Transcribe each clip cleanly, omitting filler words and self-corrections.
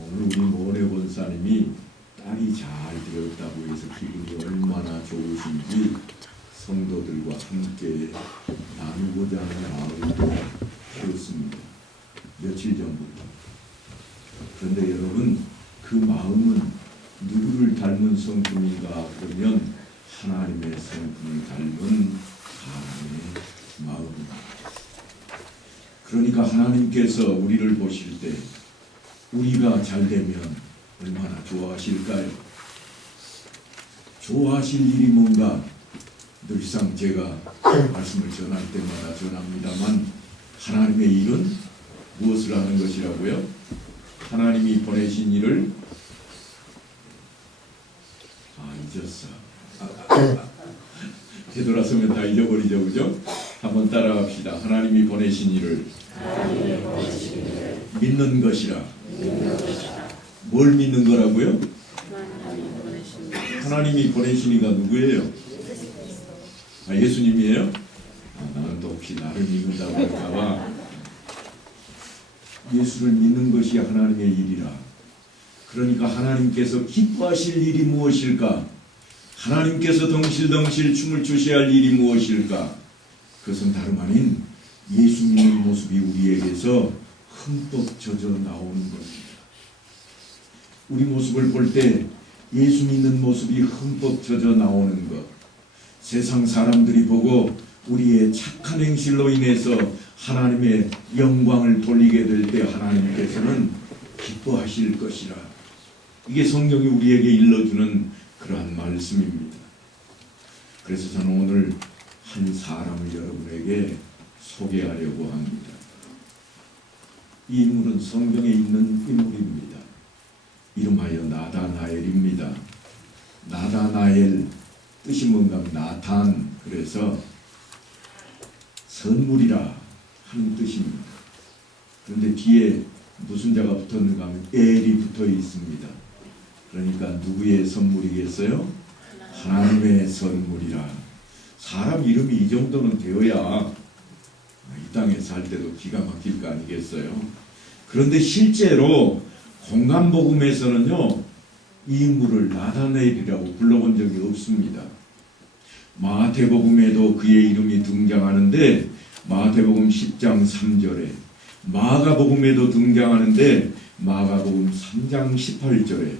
오늘 우리 모네 권사님이 딸이 잘 되었다고 해서 기분이 얼마나 좋으신지 성도들과 함께 나누고자 하는 마음으로 키웠습니다. 며칠 전부터. 그런데 여러분, 그 마음은 누구를 닮은 성품인가 보면 하나님의 성품을 닮은 사람의 마음입니다. 그러니까 하나님께서 우리를 보실 때 우리가 잘 되면 얼마나 좋아하실까요? 좋아하실 일이 뭔가 늘상 제가 말씀을 전할 때마다 전합니다만, 하나님의 일은 무엇을 하는 것이라고요? 하나님이 보내신 일을 잊었어. 되돌아서면 다 잊어버리죠, 그죠? 한번 따라갑시다. 하나님이 보내신 일을 믿는 것이라. 뭘 믿는 거라고요? 하나님이 보내신 이가 누구예요? 예수님이에요? 나는 또 혹시 나를 믿는다고 할까봐. 예수를 믿는 것이 하나님의 일이라. 그러니까 하나님께서 기뻐하실 일이 무엇일까? 하나님께서 덩실덩실 춤을 추셔야 할 일이 무엇일까? 그것은 다름 아닌 예수 믿는 모습이 우리에게서 흠뻑 젖어 나오는 것입니다. 우리 모습을 볼 때 예수 믿는 모습이 흠뻑 젖어 나오는 것, 세상 사람들이 보고 우리의 착한 행실로 인해서 하나님의 영광을 돌리게 될 때 하나님께서는 기뻐하실 것이라. 이게 성경이 우리에게 일러주는 그러한 말씀입니다. 그래서 저는 오늘 한 사람을 여러분에게 소개하려고 합니다. 이 인물은 성경에 있는 인물입니다. 이름하여 나다나엘입니다. 나다나엘 뜻이 뭔가 나탄, 그래서 선물이라 하는 뜻입니다. 그런데 뒤에 무슨 자가 붙었는가 하면 엘이 붙어 있습니다. 그러니까 누구의 선물이겠어요? 하나님의 선물이라. 사람 이름이 이 정도는 되어야 이 땅에 살 때도 기가 막힐 거 아니겠어요? 그런데 실제로 공간복음에서는요, 이 인물을 나다나엘이라고 불러본 적이 없습니다. 마태복음에도 그의 이름이 등장하는데 마태복음 10장 3절에, 마가복음에도 등장하는데 마가복음 3장 18절에,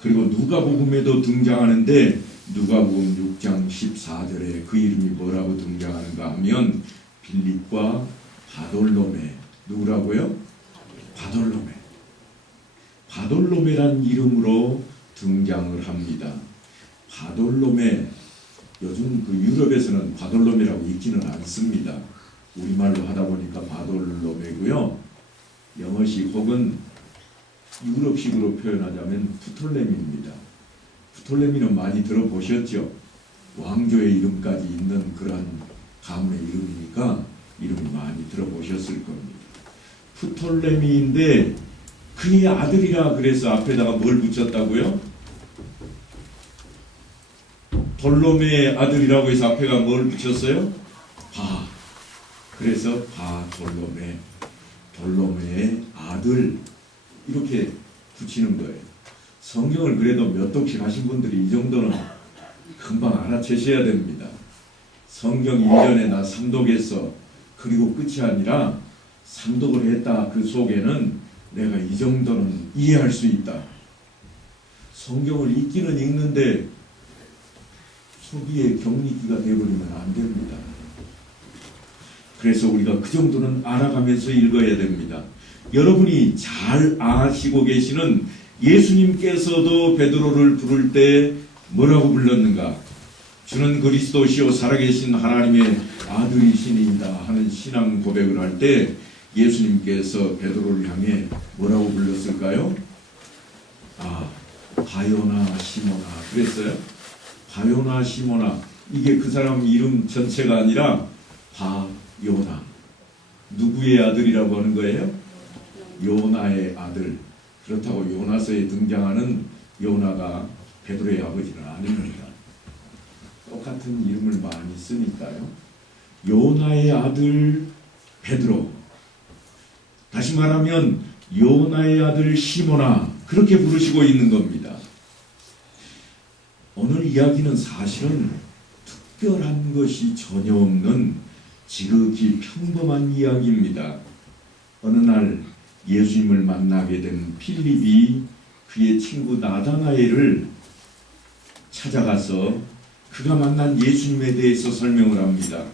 그리고 누가복음에도 등장하는데 누가복음 6장 14절에 그 이름이 뭐라고 등장하는가 하면 빌립과 바돌로메. 누구라고요? 바돌로메. 바돌로메란 이름으로 등장을 합니다. 바돌로메, 요즘 그 유럽에서는 바돌로메라고 읽지는 않습니다. 우리말로 하다 보니까 바돌로메고요. 영어식 혹은 유럽식으로 표현하자면 프톨레미입니다. 프톨레미는 많이 들어보셨죠? 왕조의 이름까지 있는 그런 가문의 이름이니까 이름이 많이 들어보셨을 겁니다. 프톨레미인데 그의 아들이라 그래서 앞에다가 뭘 붙였다고요? 돌로메의 아들이라고 해서 앞에가 뭘 붙였어요? 바. 그래서 바돌로메, 돌로메의 아들, 이렇게 붙이는 거예요. 성경을 그래도 몇 독씩 하신 분들이 이 정도는 금방 알아채셔야 됩니다. 성경 1년에 나 3독했어. 그리고 끝이 아니라 3독을 했다. 그 속에는 내가 이 정도는 이해할 수 있다. 성경을 읽기는 읽는데 소비의 격리기가 되어버리면 안 됩니다. 그래서 우리가 그 정도는 알아가면서 읽어야 됩니다. 여러분이 잘 아시고 계시는 예수님께서도 베드로를 부를 때 뭐라고 불렀는가? 주는 그리스도시요 살아계신 하나님의 아들이시니이다 하는 신앙 고백을 할 때 예수님께서 베드로를 향해 뭐라고 불렀을까요? 바요나 시모나 그랬어요. 바요나 시모나, 이게 그 사람 이름 전체가 아니라 바요나, 누구의 아들이라고 하는 거예요? 요나의 아들. 그렇다고 요나서에 등장하는 요나가 베드로의 아버지는 아닙니다. 똑같은 이름을 많이 쓰니까요. 요나의 아들 베드로. 다시 말하면 요나의 아들 시몬아, 그렇게 부르시고 있는 겁니다. 오늘 이야기는 사실은 특별한 것이 전혀 없는 지극히 평범한 이야기입니다. 어느 날 예수님을 만나게 된 필립이 그의 친구 나다나엘을 찾아가서 그가 만난 예수님에 대해서 설명을 합니다.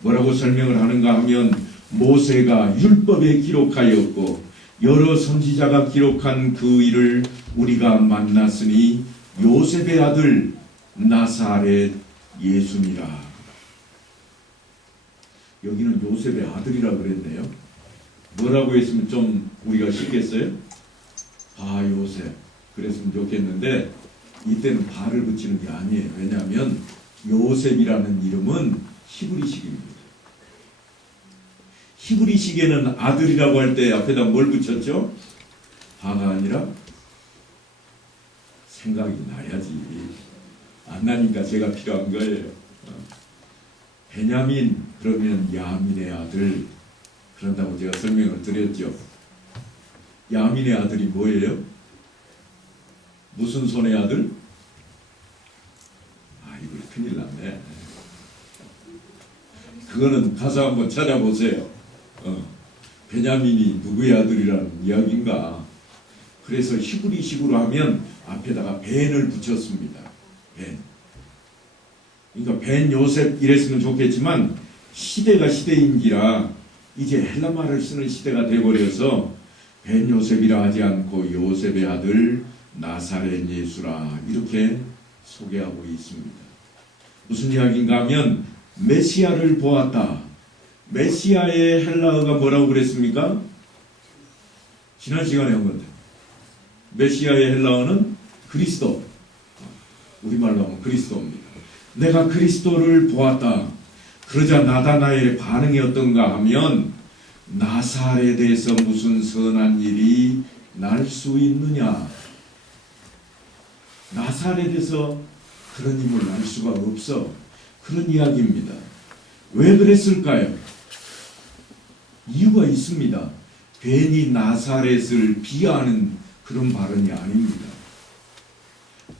뭐라고 설명을 하는가 하면, 모세가 율법에 기록하였고 여러 선지자가 기록한 그 일을 우리가 만났으니 요셉의 아들 나사렛 예수니라. 여기는 요셉의 아들이라 그랬네요. 뭐라고 했으면 좀 우리가 쉽겠어요? 바 요셉 그랬으면 좋겠는데, 이때는 바를 붙이는 게 아니에요. 왜냐하면 요셉이라는 이름은 히브리식입니다. 히브리식에는 아들이라고 할 때 앞에다 뭘 붙였죠? 바가 아니라 생각이 나야지. 안 나니까 제가 필요한 거예요. 베냐민 그러면 야민의 아들, 그런다고 제가 설명을 드렸죠. 야민의 아들이 뭐예요? 무슨 손의 아들? 이거 큰일 났네. 그거는 가서 한번 찾아보세요. 베냐민이 누구의 아들이라는 이야기인가. 그래서 히브리식으로 하면 앞에다가 벤을 붙였습니다. 벤. 그러니까 벤 요셉 이랬으면 좋겠지만 시대가 시대인지라 이제 헬라말을 쓰는 시대가 돼버려서 벤 요셉이라 하지 않고 요셉의 아들 나사렛 예수라 이렇게 소개하고 있습니다. 무슨 이야기인가 하면 메시아를 보았다. 메시아의 헬라어가 뭐라고 그랬습니까? 지난 시간에 한 건데, 메시아의 헬라어는 그리스도, 우리말로 하면 그리스도입니다. 내가 그리스도를 보았다. 그러자 나다나엘의 반응이 어떤가 하면, 나사렛에서 무슨 선한 일이 날 수 있느냐. 나사렛에서 그런 힘을 날 수가 없어. 그런 이야기입니다. 왜 그랬을까요? 이유가 있습니다. 괜히 나사렛을 비하하는 그런 발언이 아닙니다.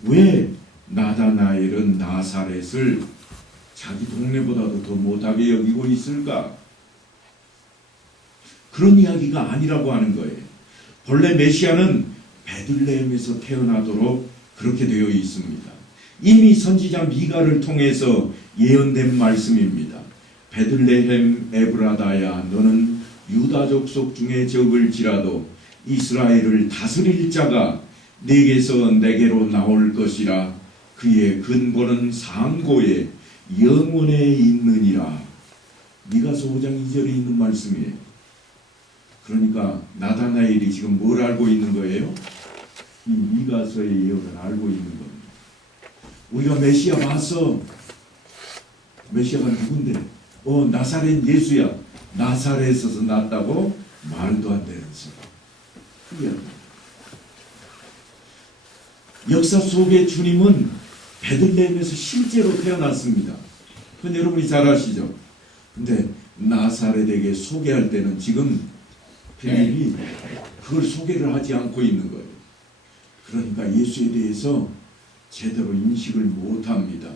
왜 나다나엘은 나사렛을 자기 동네보다도 더 못하게 여기고 있을까? 그런 이야기가 아니라고 하는 거예요. 본래 메시아는 베들레헴에서 태어나도록 그렇게 되어 있습니다. 이미 선지자 미가를 통해서 예언된 말씀입니다. 베들레헴 에브라다야, 너는 유다족 속 중에 적을지라도 이스라엘을 다스릴 자가 네게서 내게로 나올 것이라. 그의 근본은 상고에 영원에 있느니라. 미가서 5장 2절에 있는 말씀이에요. 그러니까 나다나엘이 지금 뭘 알고 있는 거예요? 이 미가서의 예언을 알고 있는 겁니다. 우리가 메시아 봤어. 메시아가 누군데? 나사렛 예수야. 나사렛에서 났다고? 말도 안 되는 소리. 그게 역사 속에 주님은 베들레헴에서 실제로 태어났습니다. 그건 여러분이 잘 아시죠? 근데 나사렛에게 소개할 때는 지금 필립이 그걸 소개를 하지 않고 있는 거예요. 그러니까 예수에 대해서 제대로 인식을 못합니다.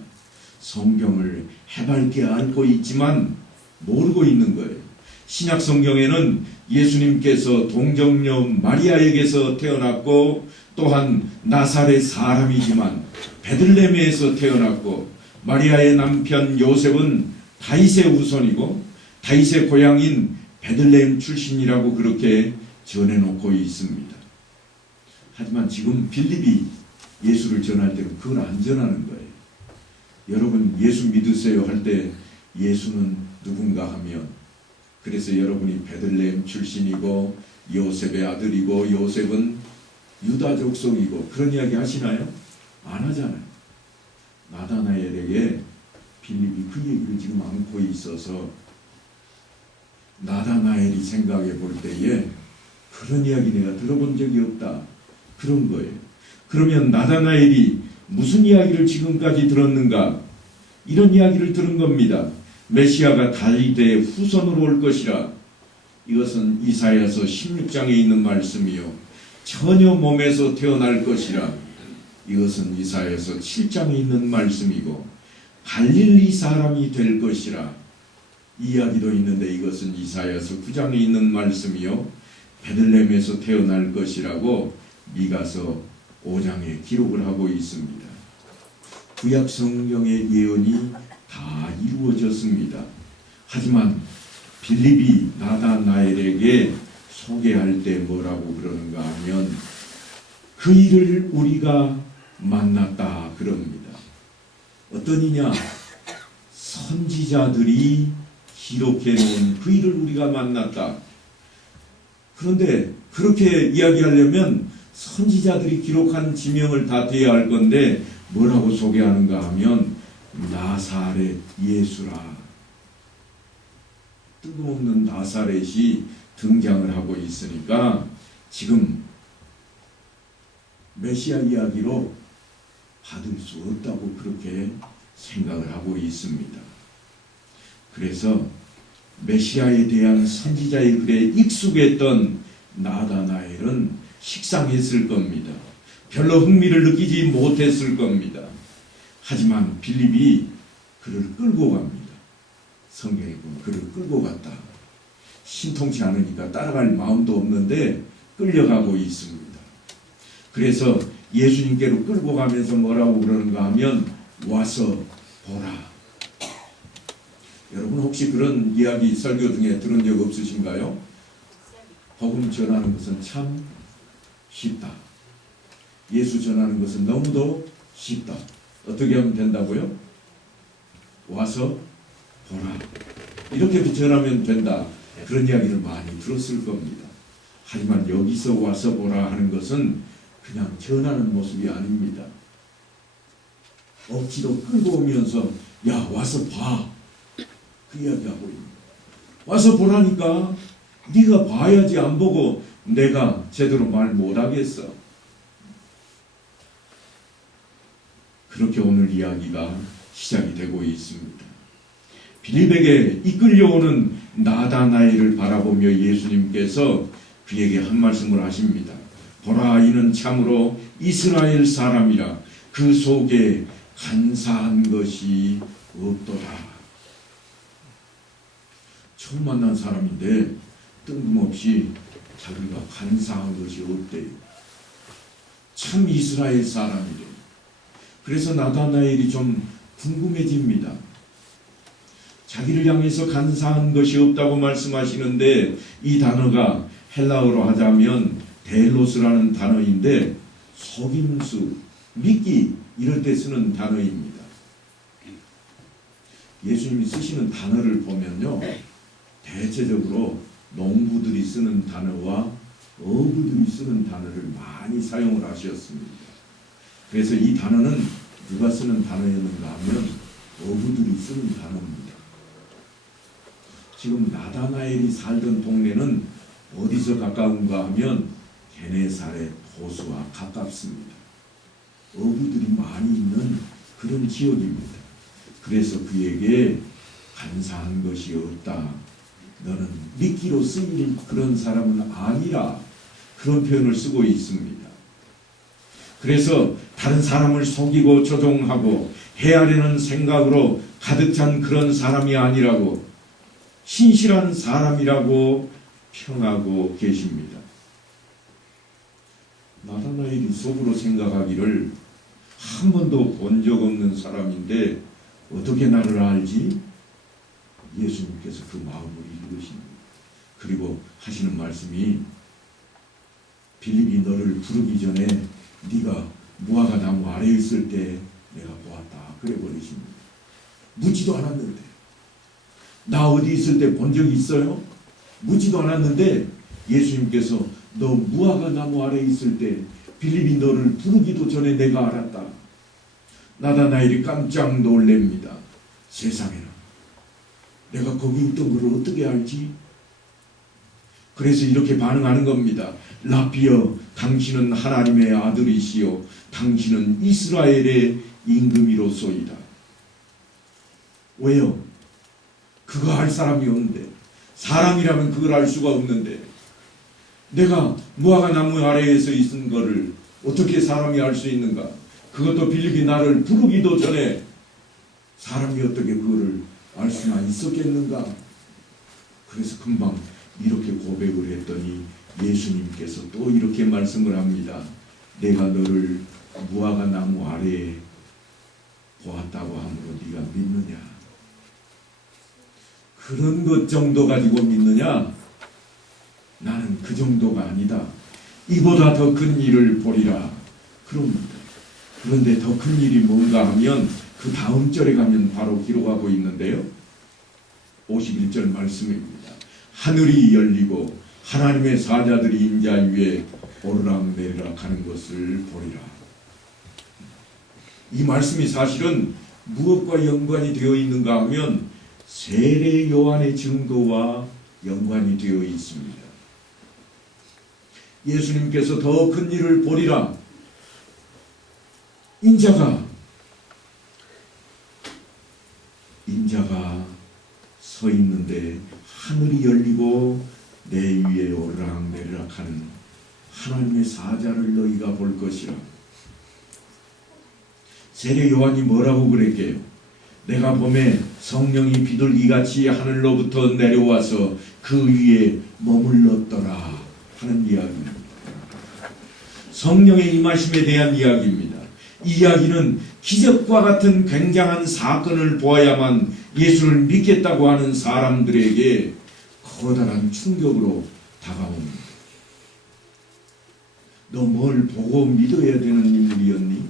성경을 해맑게 알고 있지만 모르고 있는 거예요. 신약 성경에는 예수님께서 동정녀 마리아에게서 태어났고, 또한 나사렛 사람이지만 베들레헴에서 태어났고, 마리아의 남편 요셉은 다윗의 후손이고 다윗의 고향인 베들레헴 출신이라고 그렇게 전해놓고 있습니다. 하지만 지금 빌립이 예수를 전할 때는 그걸 안 전하는 거예요. 여러분 예수 믿으세요 할 때 예수는 누군가 하면, 그래서 여러분이 베들레헴 출신이고 요셉의 아들이고 요셉은 유다 족속이고 그런 이야기 하시나요? 안 하잖아요. 나다나엘에게 빌립이 그 얘기를 지금 안고 있어서 나다나엘이 생각해 볼 때에 그런 이야기 내가 들어본 적이 없다. 그런 거예요. 그러면 나다나엘이 무슨 이야기를 지금까지 들었는가? 이런 이야기를 들은 겁니다. 메시아가 다윗의 후손으로 올 것이라. 이것은 이사야서 16장에 있는 말씀이요 처녀 몸에서 태어날 것이라. 이것은 이사야서 7장에 있는 말씀이고 갈릴리 사람이 될 것이라. 이야기도 있는데 이것은 이사야서 9장에 있는 말씀이요 베들레헴에서 태어날 것이라고 미가서 5장에 기록을 하고 있습니다. 구약 성경의 예언이 다 이루어졌습니다. 하지만 빌립이 나다나엘에게 소개할 때 뭐라고 그러는가 하면 그 일을 우리가 만났다 그럽니다. 어떤 이냐? 선지자들이 기록해 놓은 그 일을 우리가 만났다. 그런데 그렇게 이야기하려면 선지자들이 기록한 지명을 다 대야 할 건데 뭐라고 소개하는가 하면 나사렛 예수라. 뜬금없는 나사렛이 등장을 하고 있으니까 지금 메시아 이야기로 받을 수 없다고 그렇게 생각을 하고 있습니다. 그래서 메시아에 대한 선지자의 글에 익숙했던 나다나엘은 식상했을 겁니다. 별로 흥미를 느끼지 못했을 겁니다. 하지만 빌립이 그를 끌고 갑니다. 성경에 보면 그를 끌고 갔다. 신통치 않으니까 따라갈 마음도 없는데 끌려가고 있습니다. 그래서 예수님께로 끌고 가면서 뭐라고 그러는가 하면 와서 보라. 여러분 혹시 그런 이야기 설교 중에 들은 적 없으신가요? 복음 전하는 것은 참 쉽다. 예수 전하는 것은 너무도 쉽다. 어떻게 하면 된다고요? 와서 보라. 이렇게 전하면 된다. 그런 이야기를 많이 들었을 겁니다. 하지만 여기서 와서 보라 하는 것은 그냥 전하는 모습이 아닙니다. 억지로 끌고 오면서 야 와서 봐. 그 이야기하고 있습니다. 와서 보라니까 네가 봐야지 안 보고 내가 제대로 말 못하겠어. 그렇게 오늘 이야기가 시작이 되고 있습니다. 빌립에게 이끌려오는 나다나엘을 바라보며 예수님께서 그에게 한 말씀을 하십니다. 보라 이는 참으로 이스라엘 사람이라 그 속에 간사한 것이 없도다. 처음 만난 사람인데 뜬금없이 자기가 간사한 것이 없대요. 참 이스라엘 사람이래. 그래서 나다나엘이 좀 궁금해집니다. 자기를 향해서 간사한 것이 없다고 말씀하시는데 이 단어가 헬라어로 하자면 델로스라는 단어인데 속임수, 믿기 이럴 때 쓰는 단어입니다. 예수님이 쓰시는 단어를 보면요. 대체적으로 농부들이 쓰는 단어와 어부들이 쓰는 단어를 많이 사용을 하셨습니다. 그래서 이 단어는 누가 쓰는 단어였는가 하면 어부들이 쓰는 단어입니다. 지금 나다나엘이 살던 동네는 어디서 가까운가 하면 게네사렛 호수와 가깝습니다. 어부들이 많이 있는 그런 지역입니다. 그래서 그에게 간사한 것이 없다. 너는 미끼로 쓰일 그런 사람은 아니라 그런 표현을 쓰고 있습니다. 그래서 다른 사람을 속이고 조종하고 해하려는 생각으로 가득 찬 그런 사람이 아니라고 신실한 사람이라고 평하고 계십니다. 나다나엘이 속으로 생각하기를 한 번도 본 적 없는 사람인데 어떻게 나를 알지? 예수님께서 그 마음을 읽으십니다. 그리고 하시는 말씀이 빌립이 너를 부르기 전에 네가 무화과 나무 아래에 있을 때 내가 보았다. 그래 버리십니다. 묻지도 않았는데 나 어디 있을 때 본 적이 있어요? 묻지도 않았는데 예수님께서 너 무화과 나무 아래에 있을 때 빌립이 너를 부르기도 전에 내가 알았다. 나다나엘이 깜짝 놀랍니다. 세상에나 내가 거기 있던 걸 어떻게 알지? 그래서 이렇게 반응하는 겁니다. 라피여 당신은 하나님의 아들이시요 당신은 이스라엘의 임금이로소이다. 왜요? 그거 할 사람이 없는데 사람이라면 그걸 알 수가 없는데 내가 무화과 나무 아래에서 있는 거를 어떻게 사람이 알 수 있는가? 그것도 빌립이 나를 부르기도 전에 사람이 어떻게 그거를 알 수나 있었겠는가? 그래서 금방 이렇게 고백을 했더니 예수님께서 또 이렇게 말씀을 합니다. 내가 너를 무화과 나무 아래에 보았다고 하므로 네가 믿느냐? 그런 것 정도 가지고 믿느냐? 나는 그 정도가 아니다. 이보다 더 큰 일을 보리라. 그럽니다. 그런데 더 큰 일이 뭔가 하면 그 다음 절에 가면 바로 기록하고 있는데요. 51절 말씀입니다. 하늘이 열리고 하나님의 사자들이 인자 위에 오르락내리락 하는 것을 보리라. 이 말씀이 사실은 무엇과 연관이 되어 있는가 하면 세례 요한의 증거와 연관이 되어 있습니다. 예수님께서 더 큰 일을 보리라. 인자가 서 있는데 하늘이 열리고 내 위에 오르락내리락 하는 하나님의 사자를 너희가 볼 것이라. 세례 요한이 뭐라고 그랬게요? 내가 봄에 성령이 비둘기같이 하늘로부터 내려와서 그 위에 머물렀더라 하는 이야기입니다. 성령의 임하심에 대한 이야기입니다. 이 이야기는 기적과 같은 굉장한 사건을 보아야만 예수를 믿겠다고 하는 사람들에게 커다란 충격으로 다가옵니다. 너 뭘 보고 믿어야 되는 인물이었니?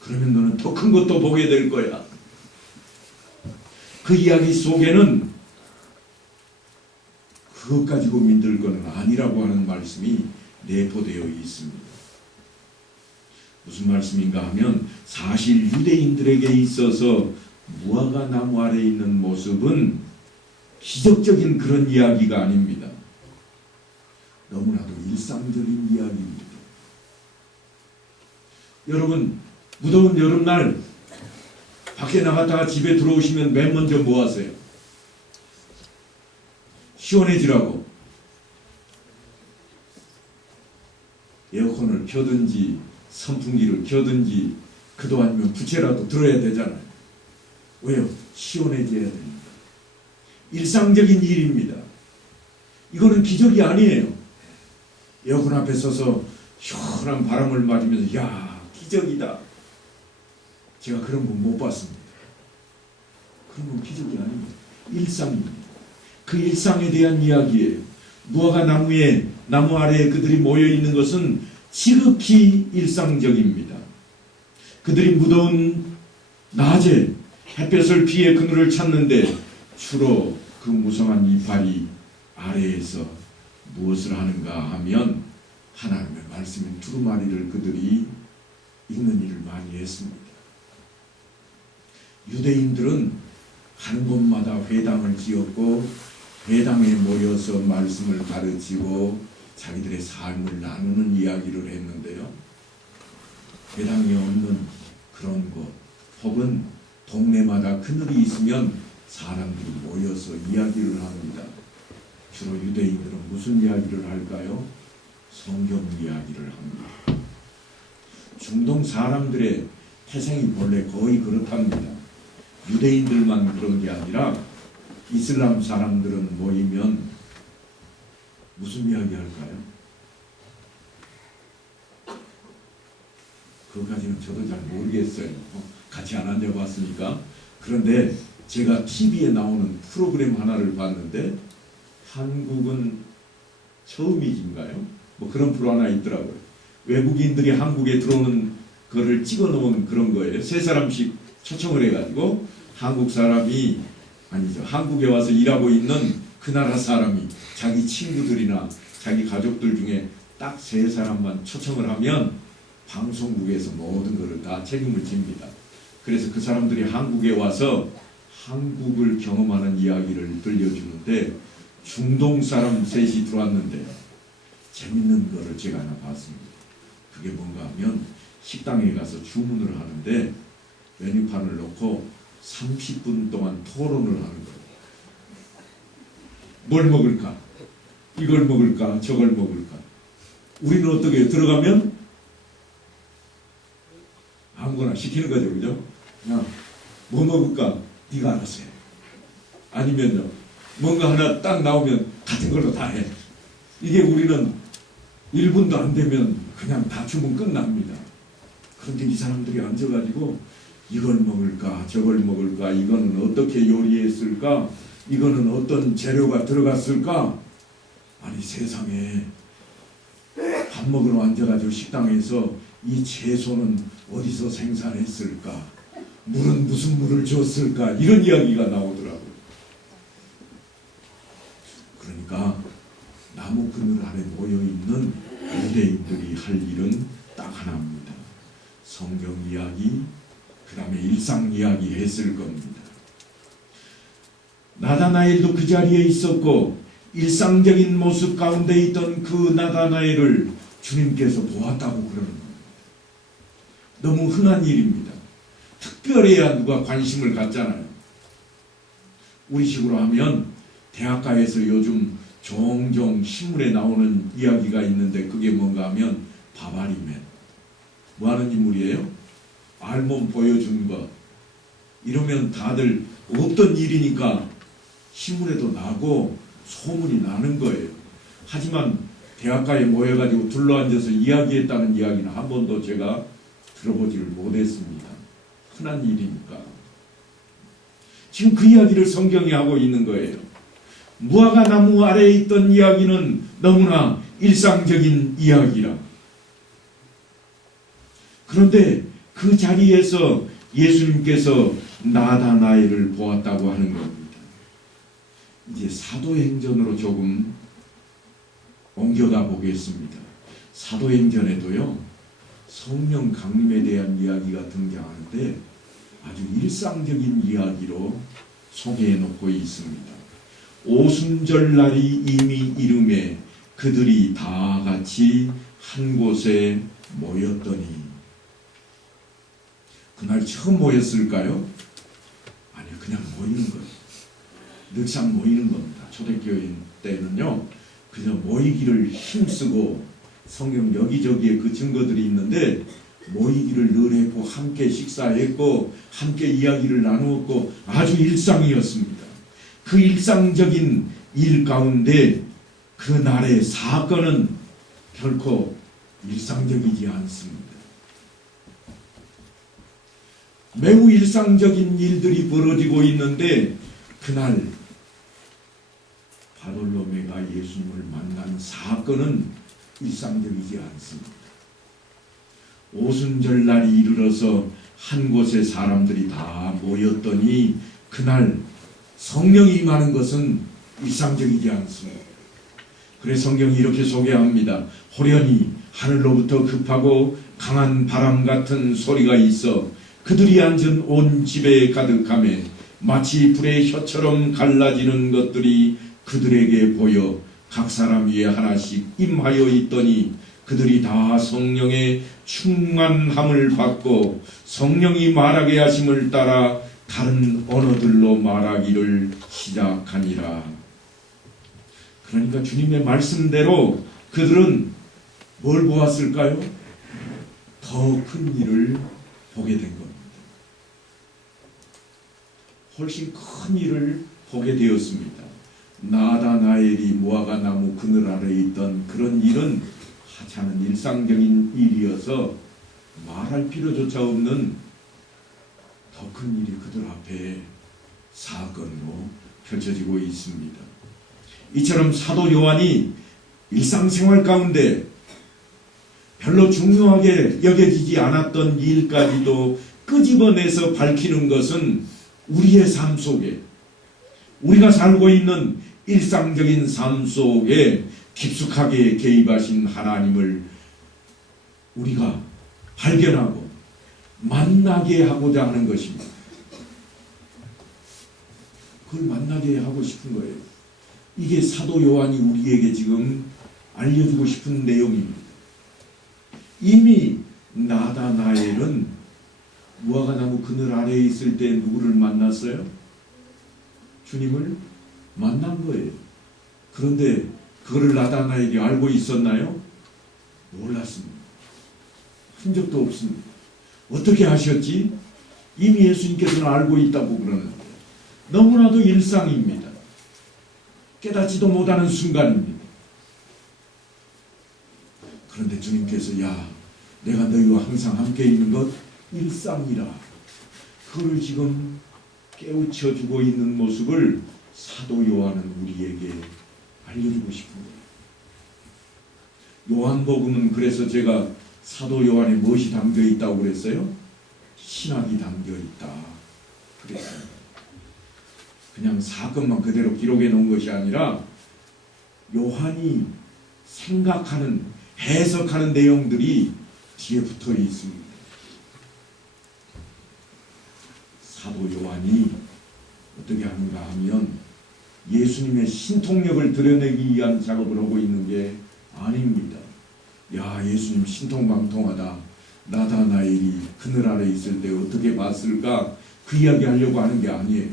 그러면 너는 더 큰 것도 보게 될 거야. 그 이야기 속에는 그것 가지고 믿을 것은 아니라고 하는 말씀이 내포되어 있습니다. 무슨 말씀인가 하면 사실 유대인들에게 있어서 무화과 나무 아래에 있는 모습은 기적적인 그런 이야기가 아닙니다. 너무나도 일상적인 이야기입니다. 여러분, 무더운 여름날 밖에 나갔다가 집에 들어오시면 맨 먼저 뭐 하세요? 시원해지라고 에어컨을 켜든지 선풍기를 켜든지 그도 아니면 부채라도 들어야 되잖아요. 왜요? 시원해져야 됩니다. 일상적인 일입니다. 이거는 기적이 아니에요. 에어컨 앞에 서서 시원한 바람을 맞으면서 야, 기적이다. 제가 그런 건 못 봤습니다. 그런 건 기적이 아닙니다. 일상입니다. 그 일상에 대한 이야기예요. 무화과 나무 아래에 그들이 모여 있는 것은 지극히 일상적입니다. 그들이 무더운 낮에 햇볕을 피해 그늘을 찾는데 주로 그 무성한 이파리 아래에서 무엇을 하는가 하면 하나님의 말씀인 두루마리를 그들이 읽는 일을 많이 했습니다. 유대인들은 가는 곳마다 회당을 지었고 회당에 모여서 말씀을 가르치고 자기들의 삶을 나누는 이야기를 했는데요. 회당이 없는 그런 곳 혹은 동네마다 그늘이 있으면 사람들이 모여서 이야기를 합니다. 주로 유대인들은 무슨 이야기를 할까요? 성경 이야기를 합니다. 중동 사람들의 태생이 본래 거의 그렇답니다. 유대인들만 그런 게 아니라 이슬람 사람들은 모이면 무슨 이야기 할까요? 그것까지는 저도 잘 모르겠어요. 같이 안 앉아봤으니까. 그런데 제가 TV에 나오는 프로그램 하나를 봤는데 한국은 처음이신가요? 뭐 그런 프로 하나 있더라고요. 외국인들이 한국에 들어오는 거를 찍어 놓은 그런 거예요. 세 사람씩 초청을 해가지고 한국 사람이 아니죠. 한국에 와서 일하고 있는 그 나라 사람이 자기 친구들이나 자기 가족들 중에 딱 세 사람만 초청을 하면 방송국에서 모든 것을 다 책임을 집니다. 그래서 그 사람들이 한국에 와서 한국을 경험하는 이야기를 들려주는데 중동 사람 셋이 들어왔는데요. 재밌는 거를 제가 하나 봤습니다. 그게 뭔가 하면 식당에 가서 주문을 하는데 메뉴판을 놓고 30분 동안 토론을 하는 거예요. 뭘 먹을까? 이걸 먹을까? 저걸 먹을까? 우리는 어떻게 해요? 들어가면 아무거나 시키는 거죠. 그죠? 야, 뭐 먹을까? 네가 알아서 해. 아니면요, 뭔가 하나 딱 나오면 같은 걸로 다 해. 이게 우리는 1분도 안 되면 그냥 다 주문 끝납니다. 그런데 이 사람들이 앉아가지고 이걸 먹을까 저걸 먹을까, 이거는 어떻게 요리했을까, 이거는 어떤 재료가 들어갔을까. 아니, 세상에 밥 먹으러 앉아가지고 식당에서 이 채소는 어디서 생산했을까, 물은 무슨 물을 줬을까, 이런 이야기가 나오더라고요. 그러니까 나무 그늘 아래 모여있는 유대인들이 할 일은 딱 하나입니다. 성경 이야기, 그 다음에 일상 이야기 했을 겁니다. 나다나엘도 그 자리에 있었고 일상적인 모습 가운데 있던 그 나다나엘을 주님께서 보았다고 그러는 겁니다. 너무 흔한 일입니다. 특별해야 누가 관심을 갖잖아요. 우리식으로 하면 대학가에서 요즘 종종 신문에 나오는 이야기가 있는데 그게 뭔가 하면 바바리맨. 뭐 하는 인물이에요? 알몸 보여준 것. 이러면 다들 없던 일이니까 신문에도 나고 소문이 나는 거예요. 하지만 대학가에 모여가지고 둘러앉아서 이야기했다는 이야기는 한 번도 제가 들어보지를 못했습니다. 흔한 일이니까. 지금 그 이야기를 성경이 하고 있는 거예요. 무화과 나무 아래에 있던 이야기는 너무나 일상적인 이야기라. 그런데 그 자리에서 예수님께서 나다나엘을 보았다고 하는 겁니다. 이제 사도행전으로 조금 옮겨가 보겠습니다. 사도행전에도요, 성령 강림에 대한 이야기가 등장하는데 아주 일상적인 이야기로 소개해 놓고 있습니다. 오순절날이 이미 이름에 그들이 다 같이 한 곳에 모였더니. 그날 처음 모였을까요? 아니요, 그냥 모이는 거예요. 늘상 모이는 겁니다. 초대교회 때는요, 그냥 모이기를 힘쓰고, 성경 여기저기에 그 증거들이 있는데 모이기를 늘 했고 함께 식사했고 함께 이야기를 나누었고 아주 일상이었습니다. 그 일상적인 일 가운데 그 날의 사건은 결코 일상적이지 않습니다. 매우 일상적인 일들이 벌어지고 있는데 그날 바돌로메가 예수님을 만난 사건은 일상적이지 않습니다. 오순절날이 이르러서 한 곳에 사람들이 다 모였더니 그날 성령이 임하는 것은 일상적이지 않습니다. 그래서 성경이 이렇게 소개합니다. 호련히 하늘로부터 급하고 강한 바람 같은 소리가 있어 그들이 앉은 온 집에 가득하며 마치 불의 혀처럼 갈라지는 것들이 그들에게 보여 각 사람 위에 하나씩 임하여 있더니 그들이 다 성령의 충만함을 받고 성령이 말하게 하심을 따라 다른 언어들로 말하기를 시작하니라. 그러니까 주님의 말씀대로 그들은 뭘 보았을까요? 더 큰 일을 보게 된 겁니다. 훨씬 큰 일을 보게 되었습니다. 나다나엘이 무화과 나무 그늘 아래에 있던 그런 일은 하찮은 일상적인 일이어서 말할 필요조차 없는 더 큰 일이 그들 앞에 사건으로 펼쳐지고 있습니다. 이처럼 사도 요한이 일상생활 가운데 별로 중요하게 여겨지지 않았던 일까지도 끄집어내서 밝히는 것은 우리의 삶 속에, 우리가 살고 있는 일상적인 삶 속에 깊숙하게 개입하신 하나님을 우리가 발견하고 만나게 하고자 하는 것입니다. 그걸 만나게 하고 싶은 거예요. 이게 사도 요한이 우리에게 지금 알려주고 싶은 내용입니다. 이미 나다나엘은 무화과나무 그늘 아래에 있을 때 누구를 만났어요? 주님을 만난 거예요. 그런데 그거를 나다나엘이 알고 있었나요? 몰랐습니다. 한 적도 없습니다. 어떻게 하셨지? 이미 예수님께서는 알고 있다고 그러는데 너무나도 일상입니다. 깨닫지도 못하는 순간입니다. 그런데 주님께서 야, 내가 너희와 항상 함께 있는 것 일상이라. 그걸 지금 깨우쳐주고 있는 모습을 사도 요한은 우리에게 알려주고 싶은 거예요. 요한복음은 그래서 제가 사도 요한에 무엇이 담겨 있다고 그랬어요? 신학이 담겨 있다 그랬어요. 그냥 사건만 그대로 기록해 놓은 것이 아니라 요한이 생각하는, 해석하는 내용들이 뒤에 붙어 있습니다. 사도 요한이 어떻게 하는가 하면 예수님의 신통력을 드러내기 위한 작업을 하고 있는 게 아닙니다. 야, 예수님 신통방통하다. 나다나엘이 그늘 아래 있을 때 어떻게 봤을까? 그 이야기 하려고 하는 게 아니에요.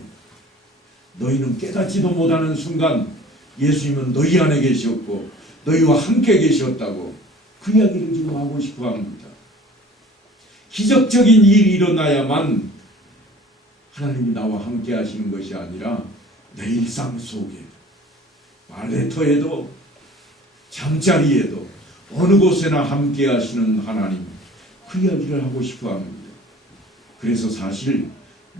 너희는 깨닫지도 못하는 순간 예수님은 너희 안에 계셨고 너희와 함께 계셨다고 그 이야기를 지금 하고 싶어 합니다. 기적적인 일이 일어나야만 하나님이 나와 함께 하시는 것이 아니라 내 일상 속에, 말레터에도 잠자리에도 어느 곳에나 함께 하시는 하나님, 그 이야기를 하고 싶어 합니다. 그래서 사실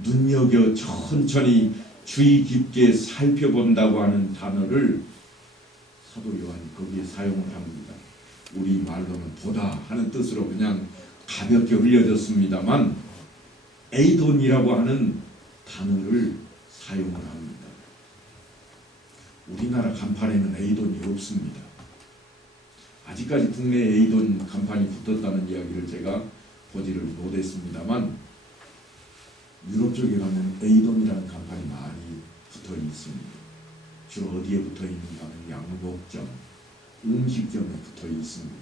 눈여겨 천천히 주의 깊게 살펴본다고 하는 단어를 사도 요한이 거기에 사용을 합니다. 우리 말로는 보다 하는 뜻으로 그냥 가볍게 흘려졌습니다만 에이돈이라고 하는 단어를 사용을 합니다. 우리나라 간판에는 에이돈이 없습니다. 아직까지 국내에 에이돈 간판이 붙었다는 이야기를 제가 보지를 못했습니다만 유럽 쪽에 가면 에이돈이라는 간판이 많이 붙어 있습니다. 주로 어디에 붙어 있는가 하면 양복점, 음식점에 붙어 있습니다.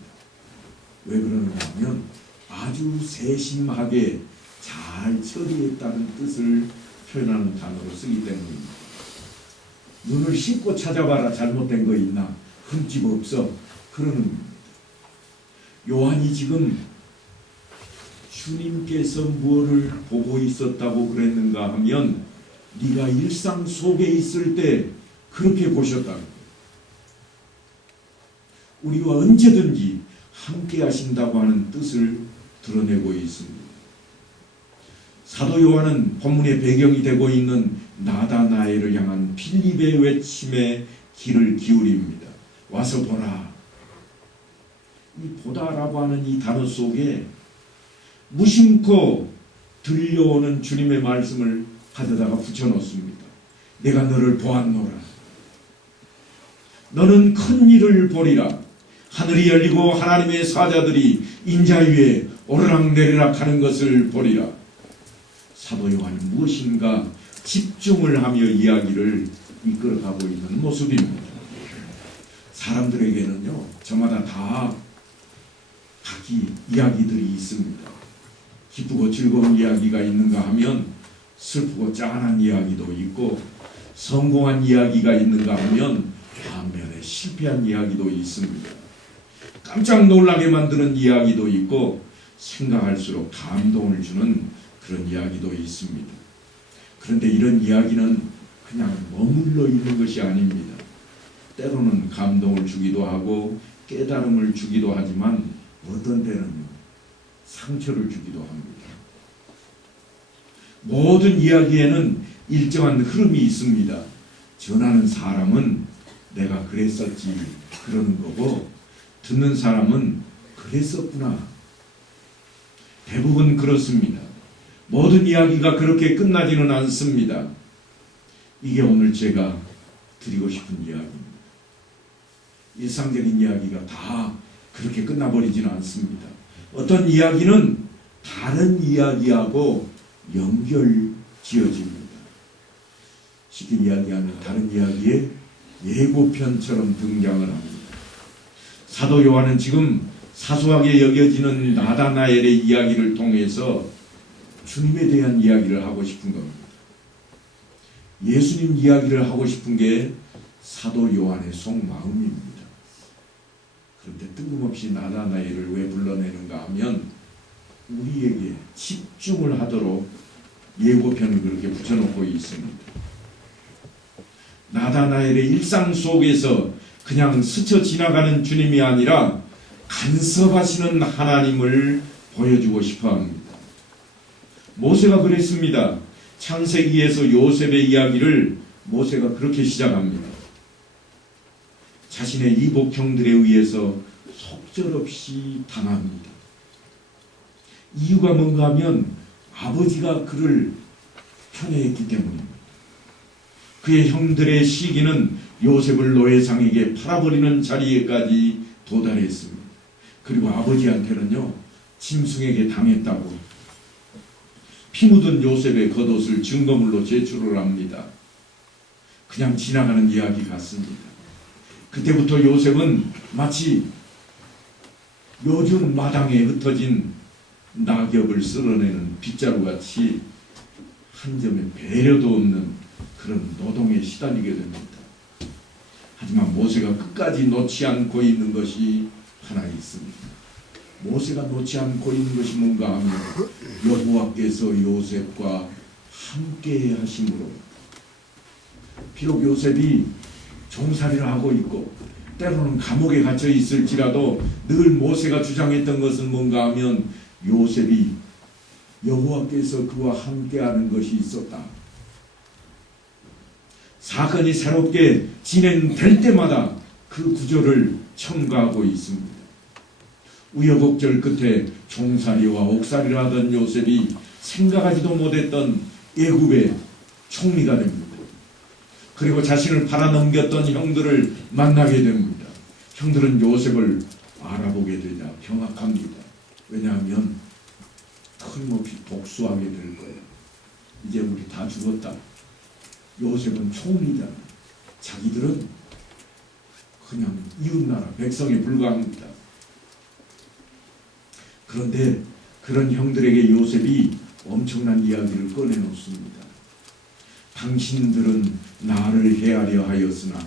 왜 그러는가 하면 아주 세심하게 잘 처리했다는 뜻을 표현하는 단어로 쓰기 때문입니다. 눈을 씻고 찾아봐라. 잘못된 거 있나? 흠집 없어. 그러는 겁니다. 요한이 지금 주님께서 무엇을 보고 있었다고 그랬는가 하면 네가 일상 속에 있을 때 그렇게 보셨다는 거예요. 우리와 언제든지 함께 하신다고 하는 뜻을 드러내고 있습니다. 사도 요한은 본문의 배경이 되고 있는 나다나엘을 향한 필립의 외침에 귀를 기울입니다. 와서 보라. 이 보다라고 하는 이 단어 속에 무심코 들려오는 주님의 말씀을 가져다가 붙여놓습니다. 내가 너를 보았노라. 너는 큰 일을 보리라. 하늘이 열리고 하나님의 사자들이 인자 위에 오르락내리락 하는 것을 보리라. 사도 요한이 무엇인가 집중을 하며 이야기를 이끌어가고 있는 모습입니다. 사람들에게는요, 저마다 다 각기 이야기들이 있습니다. 기쁘고 즐거운 이야기가 있는가 하면 슬프고 짠한 이야기도 있고, 성공한 이야기가 있는가 하면 반면에 실패한 이야기도 있습니다. 깜짝 놀라게 만드는 이야기도 있고, 생각할수록 감동을 주는 그런 이야기도 있습니다. 그런데 이런 이야기는 그냥 머물러 있는 것이 아닙니다. 때로는 감동을 주기도 하고 깨달음을 주기도 하지만 어떤 때는 상처를 주기도 합니다. 모든 이야기에는 일정한 흐름이 있습니다. 전하는 사람은 내가 그랬었지 그러는 거고, 듣는 사람은 그랬었구나. 대부분 그렇습니다. 모든 이야기가 그렇게 끝나지는 않습니다. 이게 오늘 제가 드리고 싶은 이야기입니다. 일상적인 이야기가 다 그렇게 끝나버리지는 않습니다. 어떤 이야기는 다른 이야기하고 연결 지어집니다. 쉽게 이야기하면 다른 이야기의 예고편처럼 등장을 합니다. 사도 요한은 지금 사소하게 여겨지는 나다나엘의 이야기를 통해서 주님에 대한 이야기를 하고 싶은 겁니다. 예수님 이야기를 하고 싶은 게 사도 요한의 속마음입니다. 그런데 뜬금없이 나다나엘을 왜 불러내는가 하면 우리에게 집중을 하도록 예고편을 그렇게 붙여놓고 있습니다. 나다나엘의 일상 속에서 그냥 스쳐 지나가는 주님이 아니라 간섭하시는 하나님을 보여주고 싶어합니다. 모세가 그랬습니다. 창세기에서 요셉의 이야기를 모세가 그렇게 시작합니다. 자신의 이복형들에 의해서 속절없이 당합니다. 이유가 뭔가 하면 아버지가 그를 편애했기 때문입니다. 그의 형들의 시기는 요셉을 노예상에게 팔아버리는 자리에까지 도달했습니다. 그리고 아버지한테는요, 짐승에게 당했다고 피 묻은 요셉의 겉옷을 증거물로 제출을 합니다. 그냥 지나가는 이야기 같습니다. 그때부터 요셉은 마치 요즘 마당에 흩어진 낙엽을 쓸어내는 빗자루같이 한 점의 배려도 없는 그런 노동에 시달리게 됩니다. 하지만 모세가 끝까지 놓지 않고 있는 것이 하나 있습니다. 모세가 놓지 않고 있는 것이 뭔가 하면 여호와께서 요셉과 함께 하심으로, 비록 요셉이 종살이를 하고 있고 때로는 감옥에 갇혀 있을지라도 늘 모세가 주장했던 것은 뭔가 하면 요셉이 여호와께서 그와 함께하는 것이 있었다. 사건이 새롭게 진행될 때마다 그 구절을 첨가하고 있습니다. 우여곡절 끝에 종살이와 옥살이를 하던 요셉이 생각하지도 못했던 애굽의 총리가 됩니다. 그리고 자신을 팔아넘겼던 형들을 만나게 됩니다. 형들은 요셉을 알아보게 되자 경악합니다. 왜냐하면 틀림없이 복수하게 될 거예요. 이제 우리 다 죽었다. 요셉은 총리잖아. 자기들은 그냥 이웃나라 백성에 불과합니다. 그런데 그런 형들에게 요셉이 엄청난 이야기를 꺼내놓습니다. 당신들은 나를 해하려 하였으나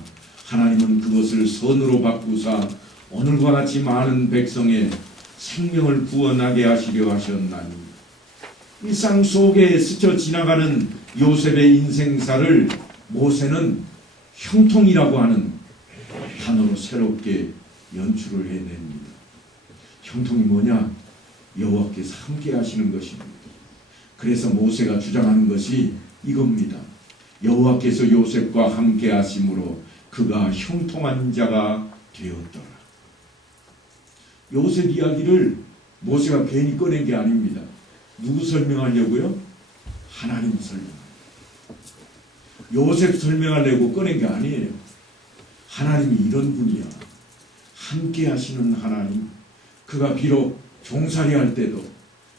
하나님은 그것을 선으로 바꾸사 오늘과 같이 많은 백성의 생명을 구원하게 하시려 하셨나니. 일상 속에 스쳐 지나가는 요셉의 인생사를 모세는 형통이라고 하는 단어로 새롭게 연출을 해냅니다. 형통이 뭐냐? 여호와께서 함께 하시는 것입니다. 그래서 모세가 주장하는 것이 이겁니다. 여호와께서 요셉과 함께 하심으로 그가 형통한 자가 되었더라. 요셉 이야기를 모세가 괜히 꺼낸 게 아닙니다. 누구 설명하려고요? 하나님 설명. 요셉 설명하려고 꺼낸 게 아니에요. 하나님이 이런 분이야. 함께 하시는 하나님. 그가 비록 종살이 할 때도,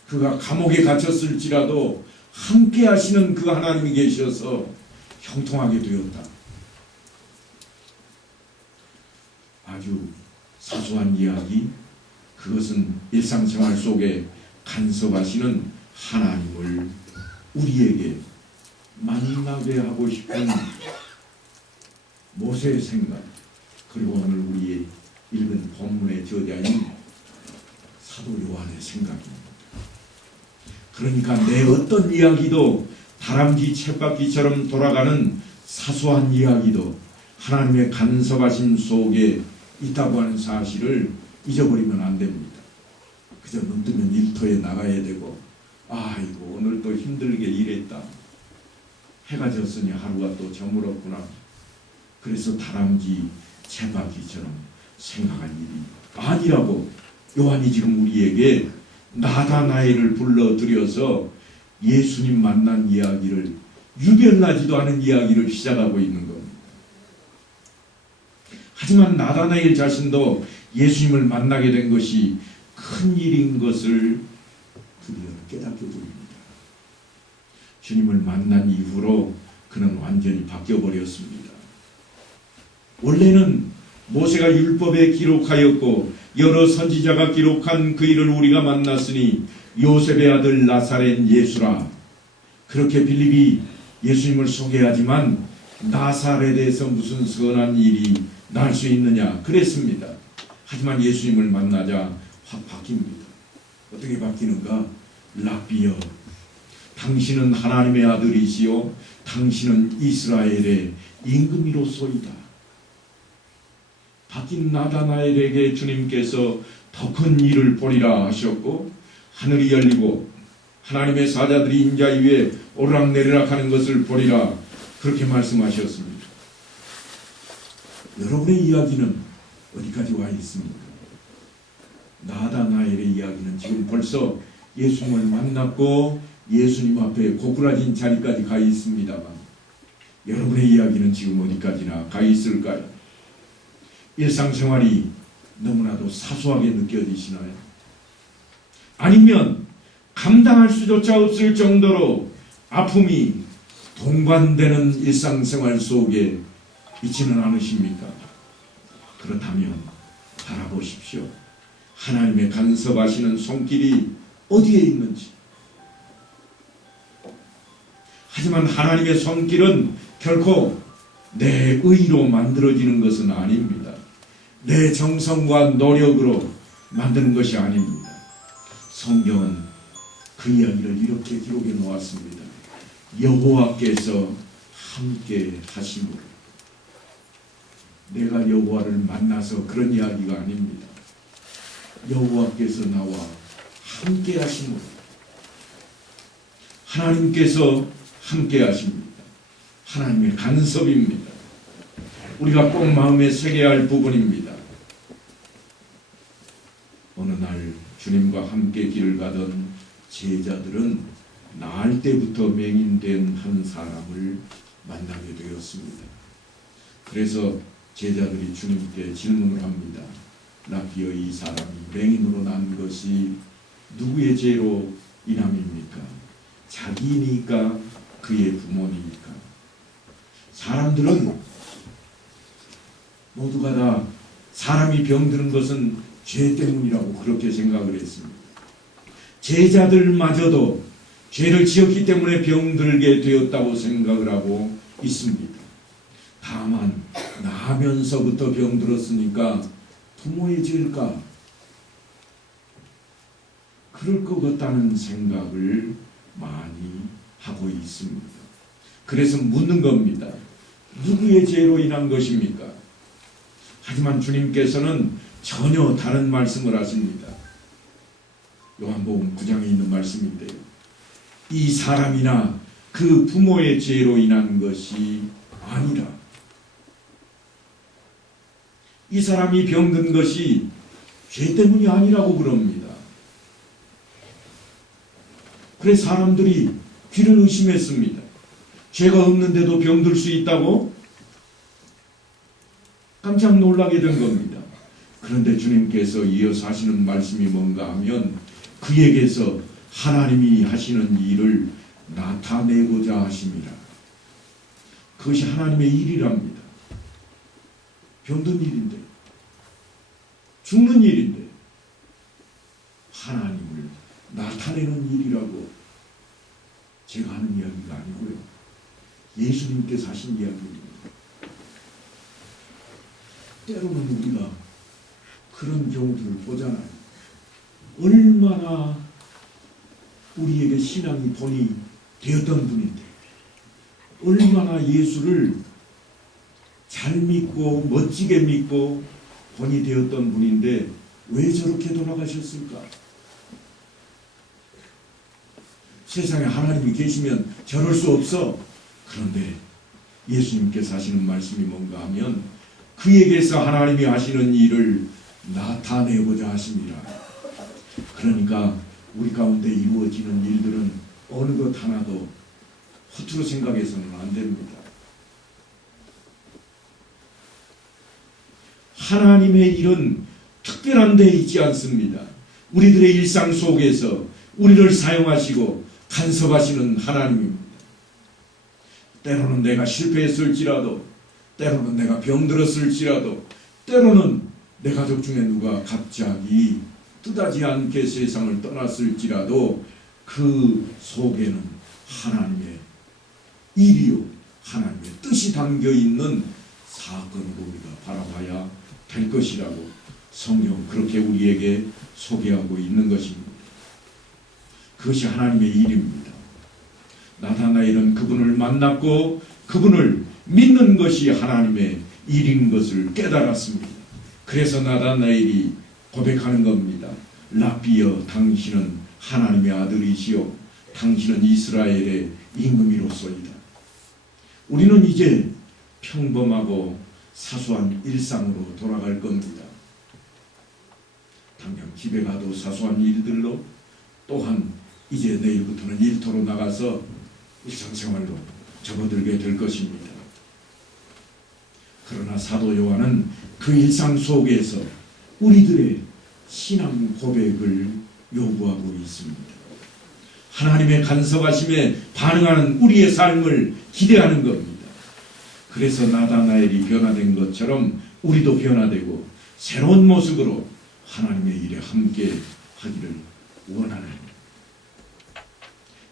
그가 감옥에 갇혔을지라도 함께 하시는 그 하나님이 계셔서 형통하게 되었다. 아주 사소한 이야기, 그것은 일상생활 속에 간섭하시는 하나님을 우리에게 만나게 하고 싶은 모세의 생각, 그리고 오늘 우리 읽은 본문의 저자인 사도 요한의 생각입니다. 그러니까 내 어떤 이야기도 다람쥐 쳇바퀴처럼 돌아가는 사소한 이야기도 하나님의 간섭하심 속에 있다고 하는 사실을 잊어버리면 안 됩니다. 그저 눈 뜨면 일터에 나가야 되고, 아이고 오늘 또 힘들게 일했다. 해가 졌으니 하루가 또 저물었구나. 그래서 다람쥐 쳇바퀴처럼 생각할 일이 아니라고 요한이 지금 우리에게 나다나엘을 불러들여서 예수님 만난 이야기를, 유별나지도 않은 이야기를 시작하고 있는 겁니다. 하지만 나다나엘 자신도 예수님을 만나게 된 것이 큰 일인 것을 드디어 깨닫게 됩니다. 주님을 만난 이후로 그는 완전히 바뀌어버렸습니다. 원래는 모세가 율법에 기록하였고 여러 선지자가 기록한 그 일을 우리가 만났으니 요셉의 아들 나사렛 예수라, 그렇게 빌립이 예수님을 소개하지만 나사렛에서 무슨 선한 일이 날 수 있느냐 그랬습니다. 하지만 예수님을 만나자 확 바뀝니다. 어떻게 바뀌는가? 랍비여, 당신은 하나님의 아들이시요 당신은 이스라엘의 임금이로소이다. 바뀐 나다나엘에게 주님께서 더 큰 일을 보리라 하셨고, 하늘이 열리고 하나님의 사자들이 인자 위에 오르락내리락 하는 것을 보리라, 그렇게 말씀하셨습니다. 여러분의 이야기는 어디까지 와 있습니까? 나다나엘의 이야기는 지금 벌써 예수님을 만났고 예수님 앞에 고꾸라진 자리까지 가 있습니다만, 여러분의 이야기는 지금 어디까지나 가 있을까요? 일상생활이 너무나도 사소하게 느껴지시나요? 아니면 감당할 수조차 없을 정도로 아픔이 동반되는 일상생활 속에 있지는 않으십니까? 그렇다면 바라보십시오. 하나님의 간섭하시는 손길이 어디에 있는지. 하지만 하나님의 손길은 결코 내 의로 만들어지는 것은 아닙니다. 내 정성과 노력으로 만드는 것이 아닙니다. 성경은 그 이야기를 이렇게 기록해 놓았습니다. 여호와께서 함께 하심으로. 내가 여호와를 만나서 그런 이야기가 아닙니다. 여호와께서 나와 함께 하심으로. 하나님께서 함께 하십니다. 하나님의 간섭입니다. 우리가 꼭 마음에 새겨야 할 부분입니다. 어느 날 주님과 함께 길을 가던 제자들은 나을 때부터 맹인된 한 사람을 만나게 되었습니다. 그래서 제자들이 주님께 질문을 합니다. 랍비여, 이 사람이 맹인으로 난 것이 누구의 죄로 인함입니까? 자기니까 그의 부모니까? 사람들은 모두가 다 사람이 병드는 것은 죄 때문이라고 그렇게 생각을 했습니다. 제자들마저도 죄를 지었기 때문에 병들게 되었다고 생각을 하고 있습니다. 다만 나면서부터 병들었으니까 부모의 죄일까? 그럴 것 같다는 생각을 많이 하고 있습니다. 그래서 묻는 겁니다. 누구의 죄로 인한 것입니까? 하지만 주님께서는 전혀 다른 말씀을 하십니다. 요한복음 9장에 있는 말씀인데요. 이 사람이나 그 부모의 죄로 인한 것이 아니라, 이 사람이 병든 것이 죄 때문이 아니라고 그럽니다. 그래서 사람들이 귀를 의심했습니다. 죄가 없는데도 병들 수 있다고? 깜짝 놀라게 된 겁니다. 그런데 주님께서 이어서 하시는 말씀이 뭔가 하면, 그에게서 하나님이 하시는 일을 나타내고자 하심이라. 그것이 하나님의 일이랍니다. 병든 일인데, 죽는 일인데 하나님을 나타내는 일이라고 제가 하는 이야기가 아니고요. 예수님께서 하신 이야기입니다. 때로는 우리가 그런 경우들을 보잖아요. 얼마나 우리에게 신앙이 본이 되었던 분인데, 얼마나 예수를 잘 믿고 멋지게 믿고 본이 되었던 분인데 왜 저렇게 돌아가셨을까? 세상에 하나님이 계시면 저럴 수 없어. 그런데 예수님께서 하시는 말씀이 뭔가 하면, 그에게서 하나님이 하시는 일을 나타내고자 하십니다. 그러니까 우리 가운데 이루어지는 일들은 어느 것 하나도 허투루 생각해서는 안 됩니다. 하나님의 일은 특별한 데 있지 않습니다. 우리들의 일상 속에서 우리를 사용하시고 간섭하시는 하나님입니다. 때로는 내가 실패했을지라도, 때로는 내가 병들었을지라도, 때로는 내 가족 중에 누가 갑자기 뜻하지 않게 세상을 떠났을지라도 그 속에는 하나님의 일이요, 하나님의 뜻이 담겨 있는 사건으로 우리가 바라봐야 될 것이라고 성경 그렇게 우리에게 소개하고 있는 것입니다. 그것이 하나님의 일입니다. 나다나엘은 그분을 만났고 그분을 믿는 것이 하나님의 일인 것을 깨달았습니다. 그래서 나다나엘이 고백하는 겁니다. 랍비여, 당신은 하나님의 아들이시요 당신은 이스라엘의 임금이로소이다. 우리는 이제 평범하고 사소한 일상으로 돌아갈 겁니다. 당장 집에 가도 사소한 일들로, 또한 이제 내일부터는 일터로 나가서 일상생활로 접어들게 될 것입니다. 그러나 사도 요한은 그 일상 속에서 우리들의 신앙 고백을 요구하고 있습니다. 하나님의 간섭하심에 반응하는 우리의 삶을 기대하는 겁니다. 그래서 나다나엘이 변화된 것처럼 우리도 변화되고 새로운 모습으로 하나님의 일에 함께 하기를 원하는,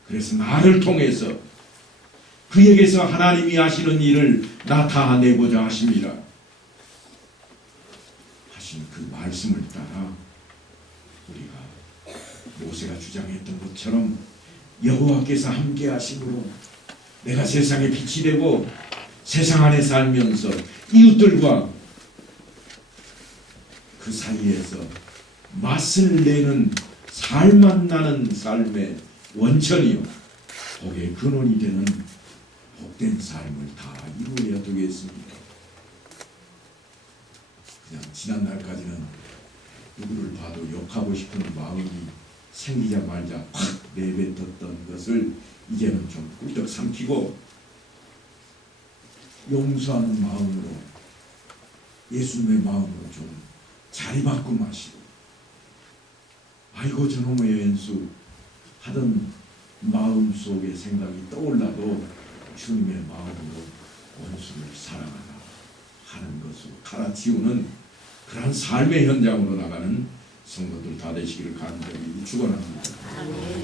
그래서 나를 통해서 그에게서 하나님이 하시는 일을 나타내고자 하십니다. 하신 그 말씀을 따라 우리가 모세가 주장했던 것처럼 여호와께서 함께 하심으로 내가 세상에 빛이 되고 세상 안에 살면서 이웃들과 그 사이에서 맛을 내는 살맛 나는 삶의 원천이요 복의 근원이 되는 복된 삶을 다 이루어야 되겠습니다. 그냥 지난날까지는 누구를 봐도 욕하고 싶은 마음이 생기자마자 확 내뱉었던 것을 이제는 좀 꿀떡 삼키고 용서하는 마음으로, 예수님의 마음으로 좀 자리바꿈하시고, 아이고 저놈의 왼수 하던 마음속의 생각이 떠올라도 주님의 마음으로 원수를 사랑하라 하는 것을 갈아치우는 그러한 삶의 현장으로 나가는 성도들 다 되시기를 간절히 축원합니다.